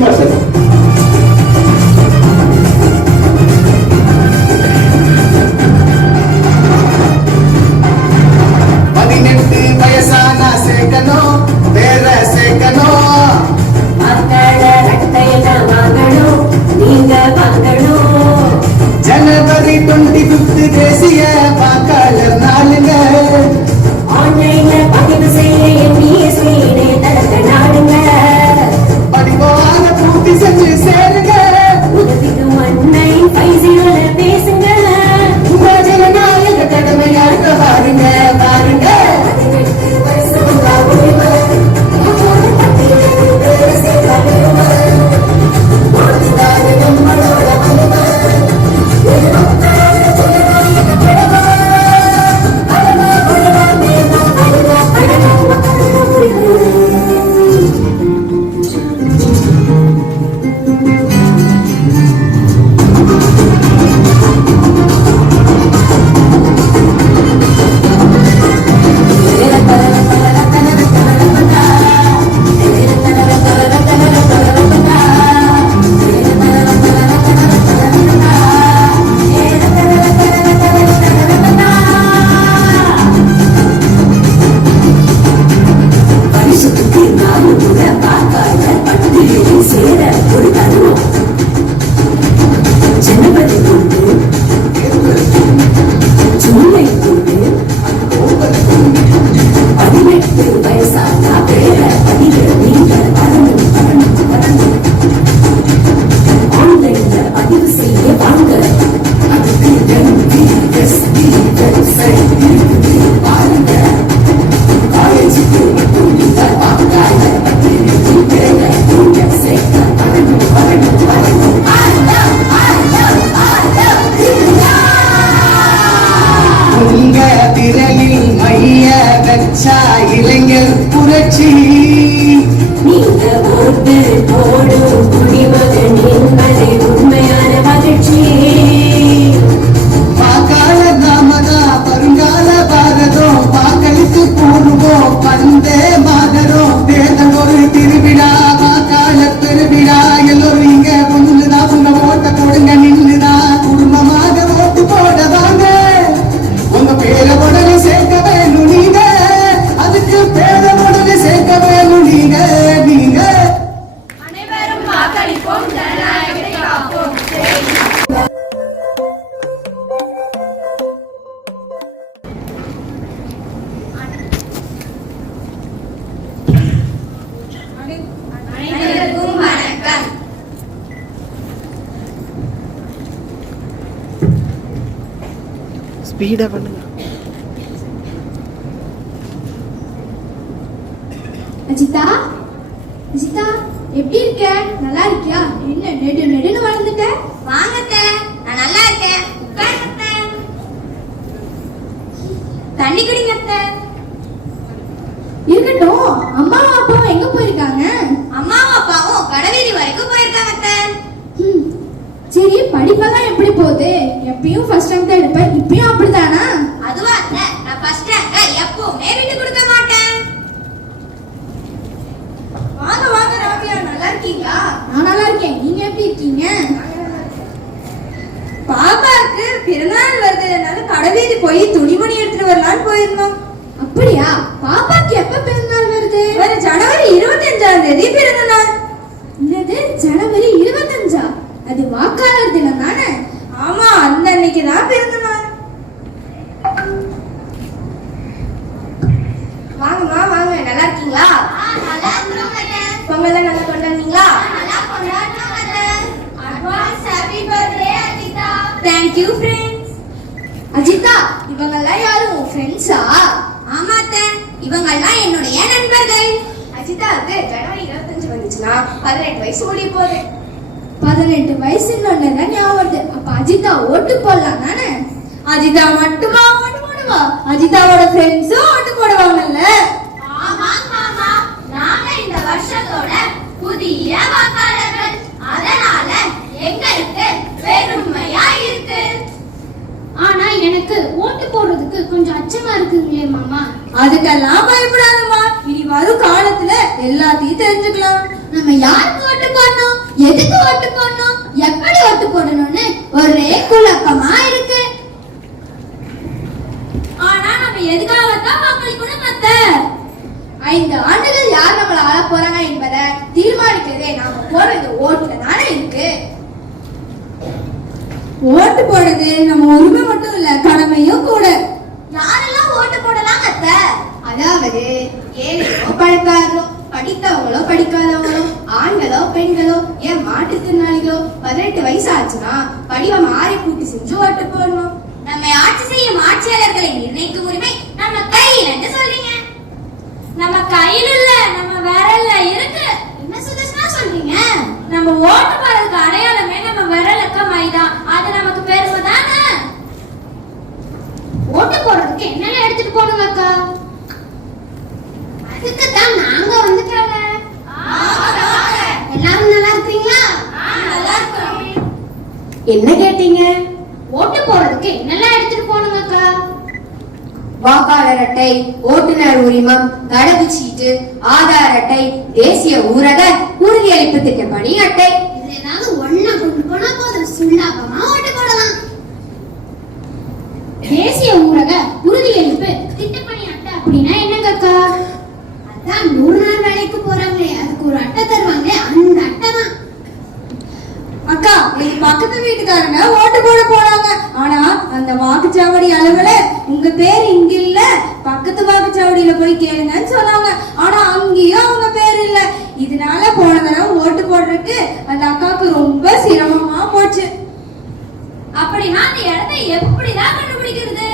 24/7. जनवरी 25 தேசிய வாக்காளர் நாளுங்க. ஆன்லைன்ல பதிவு செய்ய NDSP இணையதளத்தை நாடுங்க. படிவான பூர்த்தி செஞ்சு சேருங்க. உதவிக்கு 1950ல பேசுங்க. உங்க ஜனநாயக கடமையாக பாருங்க பாருங்க. 18 வயசு உரிமை உங்களோட பட்டியலில் பேர் சேர்க்க நம்மளோட மனிதன் இளைஞர் புரட்சி நீங்க ஓட்டு போடும் குடிமகன் என்பதை உண்மையான மகிழ்ச்சி. வாக்காளர் நாமதா வருங்கால பாரதம். வாக்களித்து கூறுவோம் வந்தே மாதரம். தேர்தல் ஒரு திருவிழா, வாக்காளர் பெருவிழா. எல்லோரும் இங்க ஒண்ணுதான், உங்க ஓட்ட போடுங்க நின்னுதா. குடும்பமாக ஓட்டு போட வாங்க. உங்க பேரை உடனே சேர்க்க வேணும் நீங்க. அதுக்கு பேரை உடனே சேர்க்க வேணும் நீங்க நீங்க. அனைவரும் வாக்களிப்போம், ஜனநாயகத்தை காப்போம். அனைவருக்கும் வணக்கம். ஸ்பீடா பண்ணுங்க. அஜிதா, அஜிதா எப்படி இருக்க? நல்லா இருக்கியா? என்ன நெடுன்னு வளர்ந்துட்ட? வாங்கத்த, நான் நல்லா இருக்கேன். உட்காருங்க. தண்ணி குடிங்க. இருக்கட்டும், அம்மாவும் அப்பாவும் எங்க போயிருக்காங்க? அம்மாவும் அப்பாவும் கடைவீதி வரைக்கும் போயிருக்காங்க. சரி, படிப்பெல்லாம் எப்படி போகுது? எப்பயும் ஃபர்ஸ்ட் ரேங்க் தான் எடுப்பேன், இப்பயும் அப்படித்தானா? அதுவா அத்த, நான் ஃபர்ஸ்ட் ரேங்க் எப்பவுமே விட்டு கொடுக்க மாட்டேன். வாங்க வாங்க ராபியா, நல்லா இருக்கீங்களா? நான் நல்லா இருக்கேன், நீங்க எப்படி இருக்கீங்க? பாப்பாக்கு பிறந்தநாள் வருதுனால கடைவீதி போய் துணிமணி எடுத்துட்டு வரலான்னு போயிருந்தோம். அப்படியா? பாப்பாக்கு எப்ப பிறந்தநாள் வருது? வர ஜனவரி 25ஆம் தேதி பிறந்த நாள். என்னது, ஜனவரி 25? அது வாக்காளர் தினம் தானே? ஆமா, அந்த அன்னைக்கு தான் பிறந்த நாள். வாங்கம்மா வாங்க, நல்லா இருக்கீங்களா? நல்லா இருக்கோம். பொங்கல்லாம் நல்லா கொண்டாடுனீங்களா? நல்லா கொண்டாடுனோம். Advance happy birthday Ajitha. Thank you friends. Ajitha, இவங்கெல்லாம் யாரும் உன் ஃப்ரெண்ட்ஸா? ஆமா அத்தை, இவங்கெல்லாம் என்னுடைய நண்பர்கள். அஜிதாவுக்கு ஜனவரி 25 வந்துச்சுன்னா 18 வயசு முடிய போகுது. 18 வயசுன்னு ஒண்ணுதான் ஞாபகம் வருது. அப்ப அஜிதா ஓட்டு போடலாம் தானே? அஜிதா மட்டுமா ஓட்டு போடுவா? அஜிதாவோட ஃப்ரெண்ட்ஸும் ஓட்டு போடுவாங்கல்ல? ஆமா மாமா, நாங்க இந்த வருஷத்தோட புதிய வாக்காளர்கள். அதனால எங்களுக்கு பெருமையா இருக்கு. ஆனா எனக்கு ஓட்டு போடுறதுக்கு கொஞ்சம் அச்சமா இருக்குங்களே மாமா. அதுக்கெல்லாம் பயப்படாதம்மா, இனி வரும் காலத்துல எல்லாத்தையும் தெரிஞ்சுக்கலாம். நம்ம யாருக்கு ஓட்டு போடணும், எதுக்கு ஓட்டு போடணும், எப்படி ஓட்டு போடணும்னு ஒரே குழப்பமா இருக்கு. ஆனா நம்ம எதுக்காக தான் வாக்களிக்கணும் மத்த 5 ஆண்டுகள் யார் நம்மள ஆள போறாங்க என்பதை தீர்மானிக்கிறதே நாம போடுறது ஓட்டுல தானே இருக்கு. ஓட்டு போடுறது நம்ம உரிமை மட்டும் இல்ல, கடமையும் கூட. யாரெல்லாம் ஓட்டு போடலாம் அத்த? அதாவது ஏழைகளோ பணக்காரங்களோ, படித்தவங்களோ படிக்காதவங்களோ, ஆண்களோ பெண்களோ, ஏன் மாற்றுத்திறனாளிகளோ 18 வயசு ஆச்சுன்னா படிவம் மாறி கூட்டி செஞ்சு ஓட்டு போடணும். நம்மை ஆட்சி செய்யும் ஆட்சியாளர்களை நிர்ணயிக்கும் உரிமை நம்ம கையில் என்று சொல்றீங்க. நம்ம கையில் இல்ல, நம்ம விரல்ல இருக்கு. என்ன சுதர்ஷனா சொல்றீங்க? நம்ம ஓட்டு போறதுக்கு அடையாளமே நம்ம விரலுக்கு மைதான். அது நமக்கு பெருமை தானே. ஓட்டு போடுறதுக்கு என்னென்ன எடுத்துட்டு போகணுங்க அக்கா? அதுக்கு தான் நாங்க வந்துட்டோங்க. எல்லாரும் நல்லா இருக்கீங்களா? நல்லா இருக்கோம். என்ன கேட்டீங்க? ஓட்டு போடுறதுக்கு என்னெல்லாம் எடுத்துட்டு போகணுங்க அக்கா? வாக்காளர் அட்டை, ஓட்டுநர் உரிமம், கடவுச்சீட்டு, ஆதார் அட்டை, தேசிய ஊரக உறுதியளிப்பு திட்ட பணி அட்டை. இது ஏதாவது ஒண்ணா கொண்டு போனா போதும், சுண்ணாபமா ஓட்டு போடலாம். தேசிய ஊரக உறுதியளிப்பு திட்டப்பணி அட்டை அப்படின்னா என்னங்க அக்கா? அதான் 100 நாள் வேலைக்கு போறாங்களே, அதுக்கு ஒரு அட்டை தருவாங்களே, அந்த அட்டை தான். அக்கா, எங்க பக்கத்து வீட்டுக்காரங்க ஓட்டு போட போறாங்க. ஆனா அந்த வாக்குச்சாவடி அலுவலர் உங்க பேர் இங்க இல்ல, பக்கத்து வாக்குச்சாவடியில போய் கேளுங்கன்னு சொன்னாங்க. ஆனா அங்கேயும் அவங்க பேர் இல்ல. இதனால போன தடவை ஓட்டு போடுறதுக்கு அந்த அக்காவுக்கு ரொம்ப சிரமமா போச்சு. அப்படின்னா அந்த இடத்தை எப்படிதான் கண்டுபிடிக்கிறது?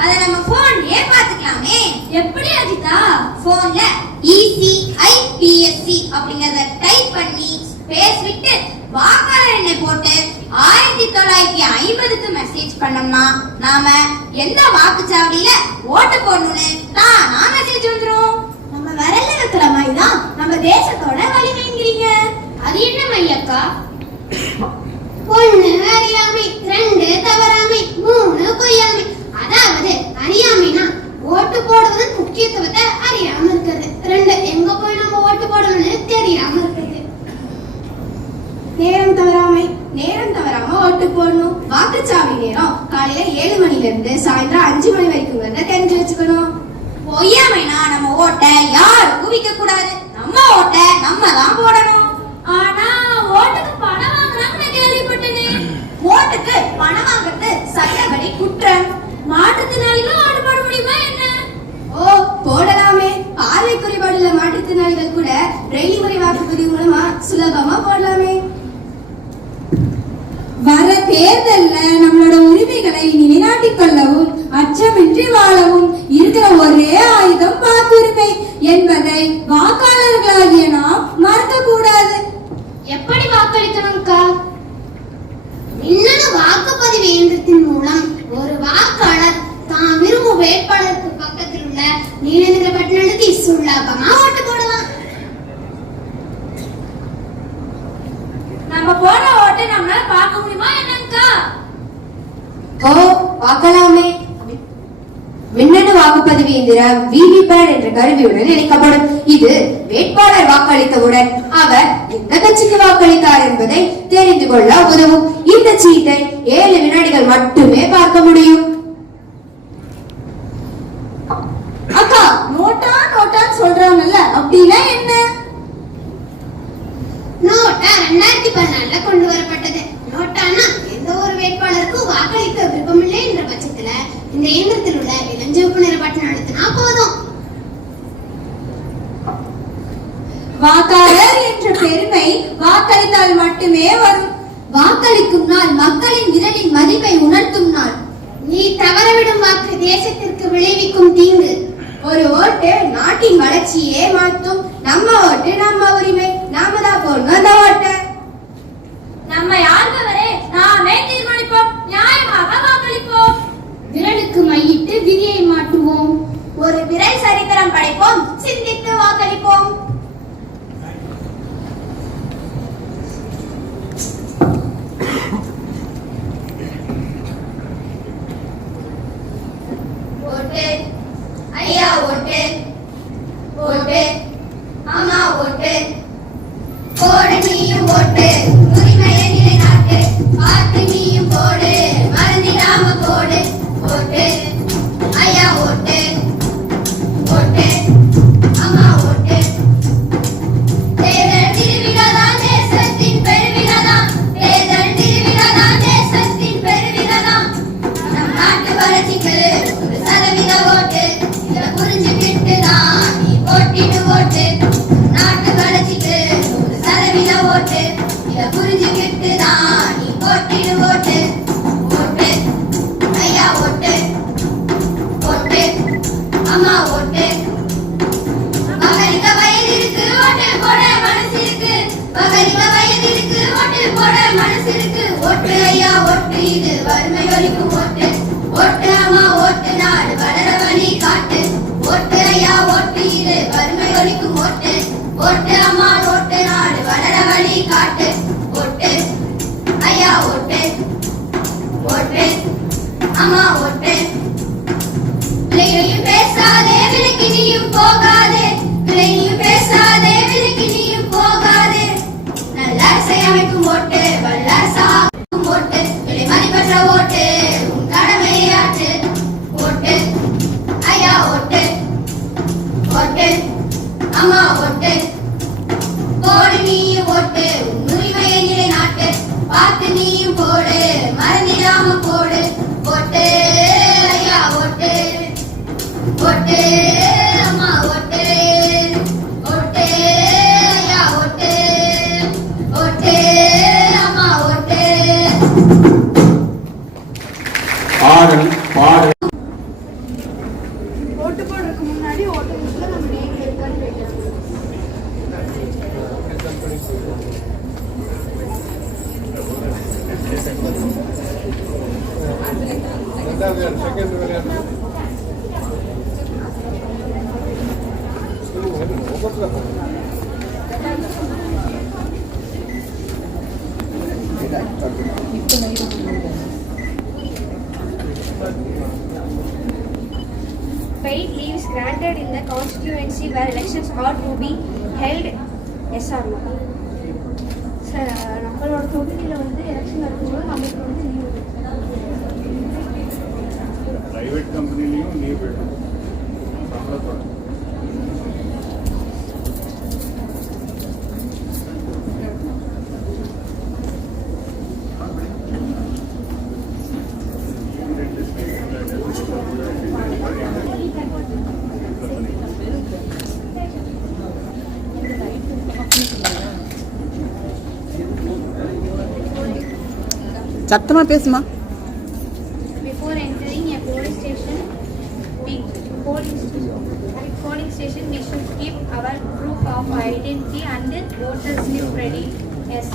அத நம்ம போன்லயே பாத்துக்கலாமே. எப்படி அஜிதா? போன்ல ECIPSC அப்படிங்கறத டைப் பண்ணி ஸ்பேஸ் விட்டு வாக்காளர் எண்ணை போட்டு 1950க்கு மெசேஜ் பண்ணோம்னா நாம எந்த வாக்குச்சாவடியில ஓட்டு போடணும்னு தானா மெசேஜ் வந்துரும். நம்ம விரல்ல இருக்கிற மாதிரி தான் நம்ம தேசத்தோட வலிமைங்கிறீங்க. அது என்ன மையக்கா? 1 அறியாமை, 2 தவறாமை, 3 பொய்யாமை. அதாவது அறியாமைனா ஓட்டு போடுறதுக்கு முக்கியத்துவத்தை அறியாம இருக்கிறது. 2 எங்க போய் நம்ம ஓட்டு போடணும்னு தெரியாம இருக்கிறது. நேரம் தவறாமை, நேரம் தவறாம ஓட்டு போடணும். வாக்குச்சாவடி நேரம் காலையில 7 மணில இருந்து சாயந்தரம் 5 மணி வரைக்கும் தெரிஞ்சு வச்சுக்கணும். பொய்யாமைனா நம்ம ஓட்ட யாருக்கும் விற்க கூடாது, நம்ம ஓட்ட நம்ம தான் போடணும். ஆனா ஓட்டுக்கு பணம் வாங்குறாங்க கேள்விப்பட்டேனே. ஓட்டுக்கு பணம் வாங்குறது சட்டப்படி குற்றம். மாற்றுத்திறனாளிகளும் ஓட்டு போட முடியுமா என்ன? ஓ, போடலாமே. பார்வை குறைபாடுள்ள மாற்றுத்திறனாளிகள் கூட பிரெய்லி முறை வாக்குப்பதிவு மூலமா சுலபமா போடலாமே. வர தேர்தல்ல நம்மளோட உரிமைகளை நிலைநாட்டிக் கொள்ளவும் அச்சமின்றி வாழவும் இருக்கிற ஒரே ஆயுதம் வாக்குரிமை என்பதை வாக்காளர்களாகிய நாம் மறக்க கூடாது. எப்படி வாக்களிக்கணும்க்கா? மின்னணு வாக்குப்பதிவு இயந்திரத்தின் மூலம் ஒரு வாக்காளர் தான் விரும்பும் வேட்பாளருக்கு பக்கத்தில் உள்ள நீல நிற பட்டன் அழுத்தி சுலபமா ஓட்டு போடலாம். நம்ம போற ஓட்டு நம்மளால பார்க்க முடியுமா என்னங்கா? ஓ, பார்க்கலாமே. மின்னணு வாக்குப்பதிவு இயந்திரம் விவிபேட் என்ற கருவியுடன் இணைக்கப்படும். இது வேட்பாளர் வாக்களித்தவுடன் அவர் எந்த கட்சிக்கு வாக்களித்தார் என்பதை தெரிந்து கொள்ள உதவும். இந்த சீட்டை 7 வினாடிகள் மட்டுமே பார்க்க முடியும். அக்கா, நோட்டா நோட்டான்னு சொல்றாங்கல்ல, அப்படின்னா என்ன? நோட்டா 2014ல கொண்டு வரப்பட்டது. நோட்டானா எந்த ஒரு வேட்பாளருக்கும் வாக்களிக்க விருப்பமில்லை என்ற பட்சத்துல இந்த இயந்திரத்தில் உள்ள இளஞ்சிவப்பு நிற பட்டன் அழுத்தினா போதும். வாக்காளர் என்ற பெருமை வாக்களித்தால் மட்டுமே வரும். வாக்களிக்கும் நாள் மக்களின் விரலின் மதிப்பை உணர்த்தும் நாள். நீ தவறவிடும் வாக்கு தேசத்திற்கு விளைவிக்கும் தீங்கு. ஒரு ஓட்டு நாட்டின் வளர்ச்சியே மாற்றும். நம்ம ஓட்டு நம்ம உரிமை, நாம தான் போடணும் அந்த ஓட்டை. நம்ம யாருக்கவரே நாமே தீர்மானிப்போம், நியாயமாக வாக்களிப்போம். விரலுக்கு மையிட்டு விதியை மாற்றுவோம். ஒரு விரல் சரித்திரம் படைப்போம், சிந்தித்து வாக்களிப்போம். ஓட்டு ஐயா, ஓட்டு ஓட்டு அம்மா, ஓட்டு போடு நீயும் ஓட்டு உரிமையை நிலைநாட்டு பார்த்து நீயும் போடு மறந்திடாம போடு ஓட்டு ஐயா ஓட்டு ஓட்டு அம்மா ஓட்டு தேர்தல் திருவிழாதான் தேசத்தின் பெருவிழாதான் தேர்தல் திருவிழாதான் தேசத்தின் பெருவிழாதான் நம் நாட்டு வளர்ச்சிக்கு 1% ஓட்டு இத புரிஞ்சுக்கிட்டுதான் நீ போட்டிடு ஓட்டு நாட்டு வளர்ச்சிக்கு 1% ஓட்டு இத புரிஞ்சுக்கிட்டுதான் நீ போட்டிடு ஓட்டு ஓட்டு ஐயா ஓட்டு ஓட்டு அம்மா ஓட்டு மகனிக்க வயது இருக்கு ஓட்டு போட மனசு இருக்கு மகனிக்க வயது இருக்கு ஓட்டு போட மனசு இருக்கு ஓட்டு ஐயா ஓட்டு இது வறுமை ஒழிக்கும் ஓட்டு ஓட்டு அம்மா ஓட்டு நாடு வளர வழி காட்டு ஓட்டு ஐயா ஓட்டு இது வறுமை ஒழிக்கும் ஓட்டு ஓட்டு அம்மா ஓட்டு நாடு வளர வழி காட்டு ஓட்டு ஐயா ஓட்டு ஓட்டு அம்மா ஓட்டு விலையையும் பேசாதே விலைக்கு நீயும் போகாதே விலையையும் பேசாதே விலைக்கு நீயும் போகாதே நல்ல அரசை அமைக்கும் ஓட்டு வல்லரசாகும் ஓட்டு விலை மதிப்பற்ற ஓட்டு உன் கடமையை ஆற்று ஓட்டு ஐயா ஓட்டு ஓட்டு அம்மா ஓட்டு போடு நீயும் ஓட்டு உன் உரிமையை நிலைநாட்டு பார்த்து நீயும் போடு மறந்திடாம போடு ஓட்டு ஐயா ஓட்டு ஓட்டு அம்மா ஓட்டு ஓட்டு ஐயா ஓட்டு ஓட்டு அம்மா ஓட்டு பாடல் பாடல் ஓட்டு போடுறதுக்கு முன்னாடி ஓட்டு புக்ல நம்ம நேம் இருக்கான்னு கேட்கணும். Paid leaves granted in the constituency where elections are to be held. Yes or no? Sir நம்மளோட தொகுதியில் வந்து எலெக்ஷன் நடக்கும்போது நமக்கு வந்து லீவ் பிரைவேட் கம்பெனிலையும் லீவ் வேணும் சம்பளத்தோட சத்தமா பேசுமா. before entering a polling station we should keep our proof of identity and voter slip ready. Yes.